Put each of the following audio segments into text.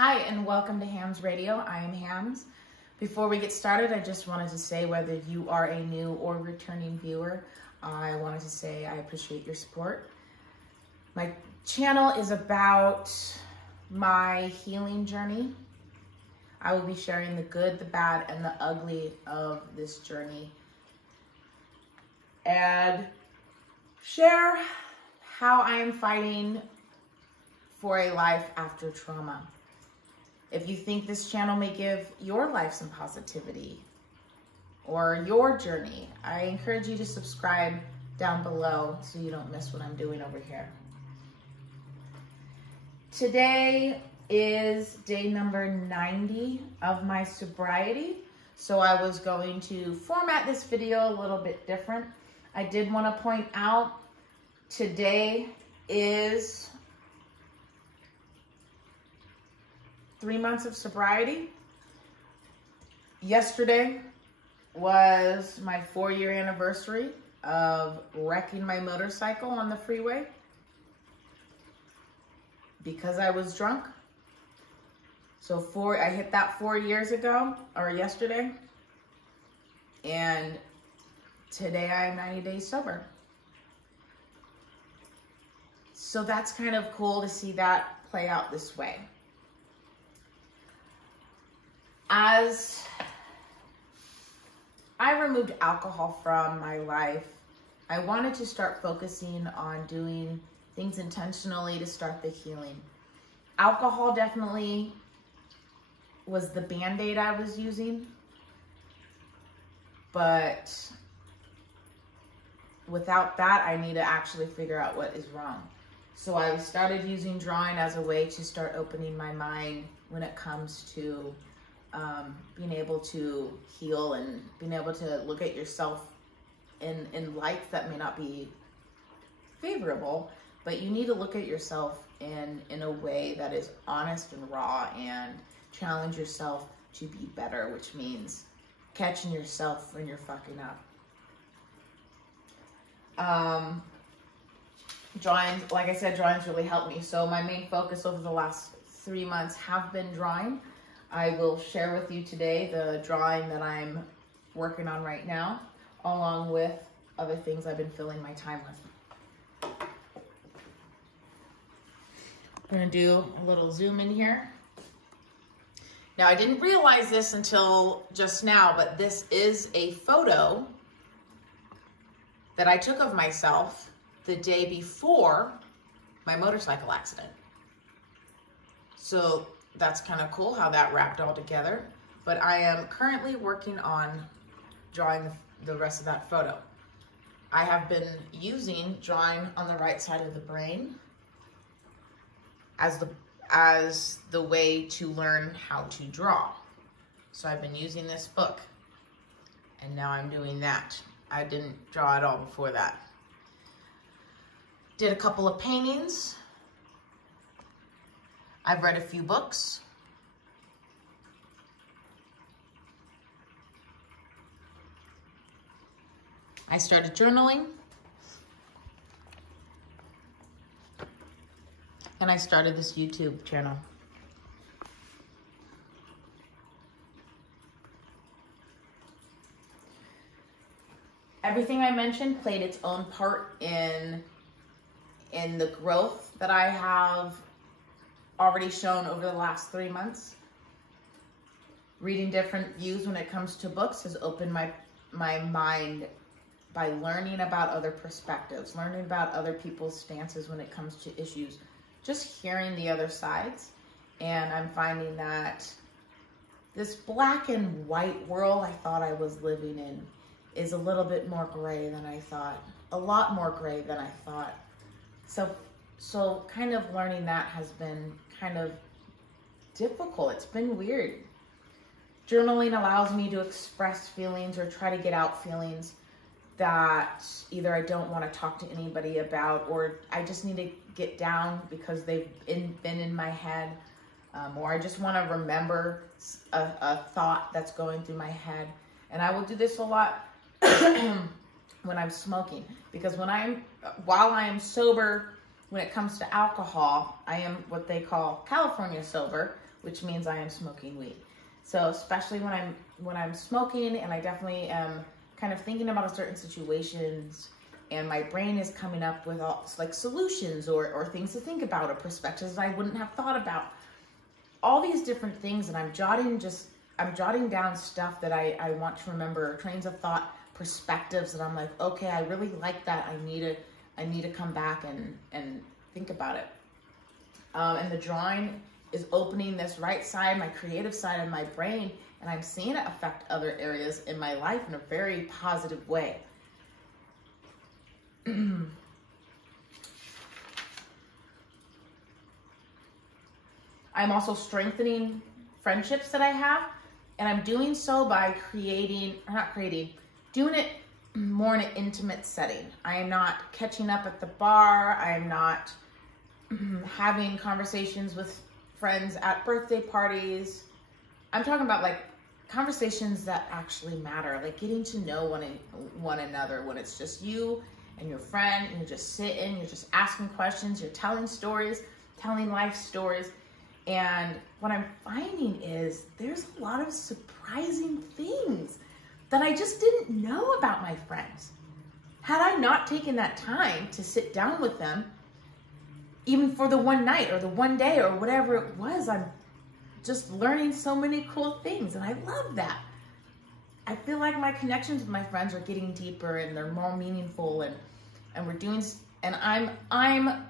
Hi, and welcome to Hams Radio. I am Hams. Before we get started, I just wanted to say whether you are a new or returning viewer, I wanted to say I appreciate your support. My channel is about my healing journey. I will be sharing the good, the bad, and the ugly of this journey and share how I am fighting for a life after trauma. If you think this channel may give your life some positivity or your journey, I encourage you to subscribe down below so you don't miss what I'm doing over here. Today is day number 90 of my sobriety, so I was going to format this video a little bit different. I did want to point out today is 3 months of sobriety. Yesterday was my 4-year anniversary of wrecking my motorcycle on the freeway because I was drunk. So I hit that 4 years ago, or yesterday, and today I'm 90 days sober. So that's kind of cool to see that play out this way. As I removed alcohol from my life, I wanted to start focusing on doing things intentionally to start the healing. Alcohol definitely was the Band-Aid I was using, but without that, I need to actually figure out what is wrong. So I started using drawing as a way to start opening my mind when it comes to being able to heal and being able to look at yourself in lights that may not be favorable, but you need to look at yourself in a way that is honest and raw and challenge yourself to be better, which means catching yourself when you're fucking up. Drawing, like I said, drawing's really helped me. So my main focus over the last 3 months have been drawing. I will share with you today the drawing that I'm working on right now, along with other things I've been filling my time with. I'm gonna do a little zoom in here. Now, I didn't realize this until just now, but this is a photo that I took of myself the day before my motorcycle accident. So that's kind of cool how that wrapped all together. But I am currently working on drawing the rest of that photo. I have been using drawing on the right side of the brain as the way to learn how to draw. So I've been using this book, and now I'm doing that. I didn't draw at all before that. Did a couple of paintings. I've read a few books. I started journaling. And I started this YouTube channel. Everything I mentioned played its own part in the growth that I have already shown over the last 3 months. Reading different views when it comes to books has opened my mind by learning about other perspectives, learning about other people's stances when it comes to issues, just hearing the other sides. And I'm finding that this black and white world I thought I was living in is a little bit more gray than I thought, a lot more gray than I thought. So kind of learning that has been kind of difficult. It's been weird. Journaling allows me to express feelings or try to get out feelings that either I don't want to talk to anybody about, or I just need to get down because they've been in my head, or I just want to remember a thought that's going through my head. And I will do this a lot when I'm smoking, because while I am sober, when it comes to alcohol, I am what they call California sober, which means I am smoking weed. So especially when I'm smoking, and I definitely am kind of thinking about certain situations, and my brain is coming up with all like solutions or things to think about or perspectives I wouldn't have thought about. All these different things, and I'm jotting down stuff that I want to remember, trains of thought, perspectives that I'm like, okay, I really like that. I need to come back and think about it. And the drawing is opening this right side, my creative side of my brain, and I'm seeing it affect other areas in my life in a very positive way. I'm also strengthening friendships that I have, and I'm doing so by doing it more in an intimate setting. I am not catching up at the bar. I am not having conversations with friends at birthday parties. I'm talking about like conversations that actually matter, like getting to know one another when it's just you and your friend, and you're just sitting, you're just asking questions, you're telling stories, telling life stories. And what I'm finding is there's a lot of surprising things that I just didn't know about my friends. Had I not taken that time to sit down with them, even for the one night or the one day or whatever it was, I'm just learning so many cool things, and I love that. I feel like my connections with my friends are getting deeper, and they're more meaningful, and we're doing, and I'm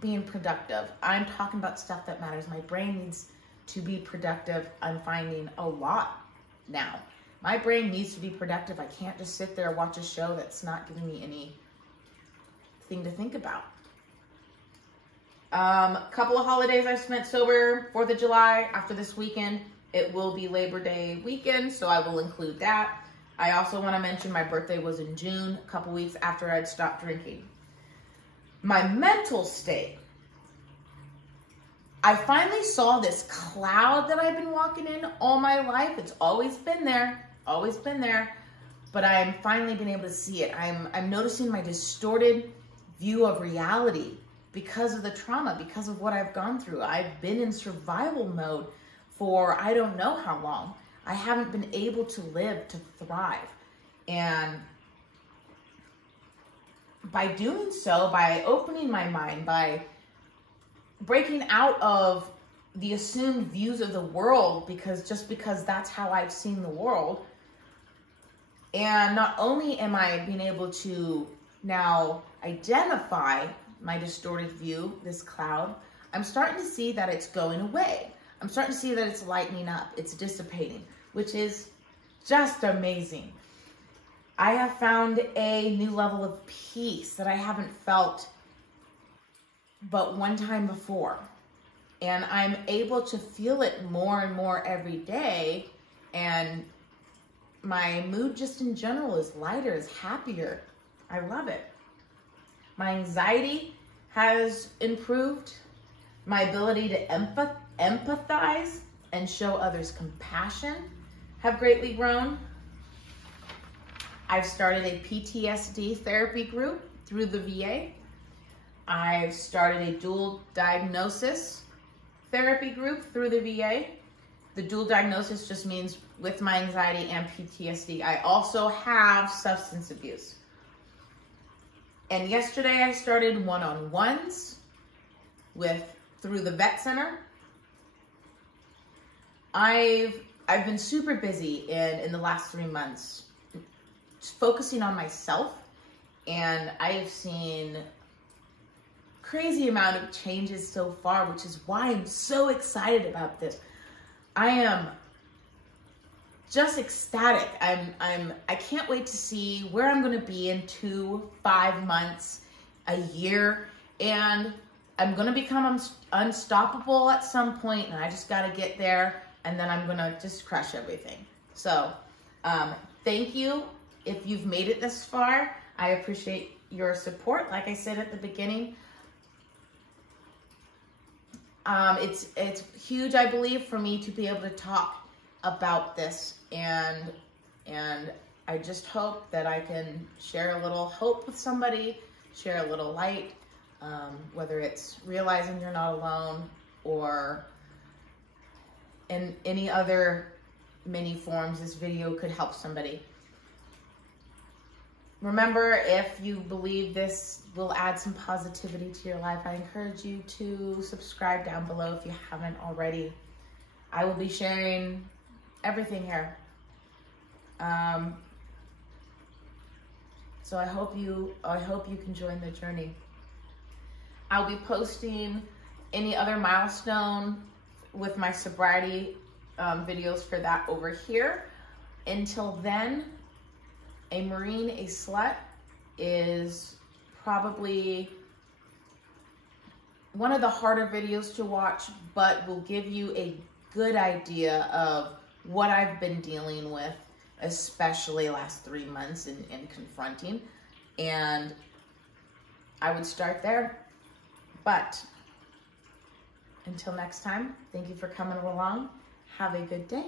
being productive. I'm talking about stuff that matters. My brain needs to be productive. I'm finding a lot now. My brain needs to be productive. I can't just sit there and watch a show that's not giving me anything to think about. Couple of holidays I've spent sober. 4th of July, after this weekend, it will be Labor Day weekend, so I will include that. I also want to mention my birthday was in June, a couple weeks after I'd stopped drinking. My mental state. I finally saw this cloud that I've been walking in all my life. It's always been there, but I'm finally been able to see it. I'm noticing my distorted view of reality because of the trauma, because of what I've gone through. I've been in survival mode for I don't know how long. I haven't been able to live, to thrive. And by doing so, by opening my mind, by breaking out of the assumed views of the world, because that's how I've seen the world. And not only am I being able to now identify my distorted view, this cloud, I'm starting to see that it's going away. I'm starting to see that it's lightening up, it's dissipating, which is just amazing. I have found a new level of peace that I haven't felt but one time before. And I'm able to feel it more and more every day. And my mood just in general is lighter, is happier. I love it. My anxiety has improved. My ability to empathize and show others compassion have greatly grown. I've started a PTSD therapy group through the VA. I've started a dual diagnosis therapy group through the VA. The dual diagnosis just means with my anxiety and PTSD, I also have substance abuse. And yesterday I started one-on-ones through the vet center. I've been super busy in the last 3 months, focusing on myself, and I have seen crazy amount of changes so far, which is why I'm so excited about this. I am just ecstatic. I can't wait to see where I'm going to be in 2, 5 months, a year, and I'm going to become unstoppable at some point, and I just got to get there, and then I'm going to just crush everything. So thank you if you've made it this far. I appreciate your support. Like I said at the beginning, it's huge, I believe, for me to be able to talk about this, and I just hope that I can share a little hope with somebody, share a little light, whether it's realizing you're not alone or in any other many forms, this video could help somebody. Remember, if you believe this will add some positivity to your life, I encourage you to subscribe down below if you haven't already. I will be sharing everything here. So I hope you can join the journey. I'll be posting any other milestone with my sobriety videos for that over here. Until then, a Marine, a Slut is probably one of the harder videos to watch, but will give you a good idea of what I've been dealing with, especially last 3 months in confronting. And I would start there. But until next time, thank you for coming along. Have a good day.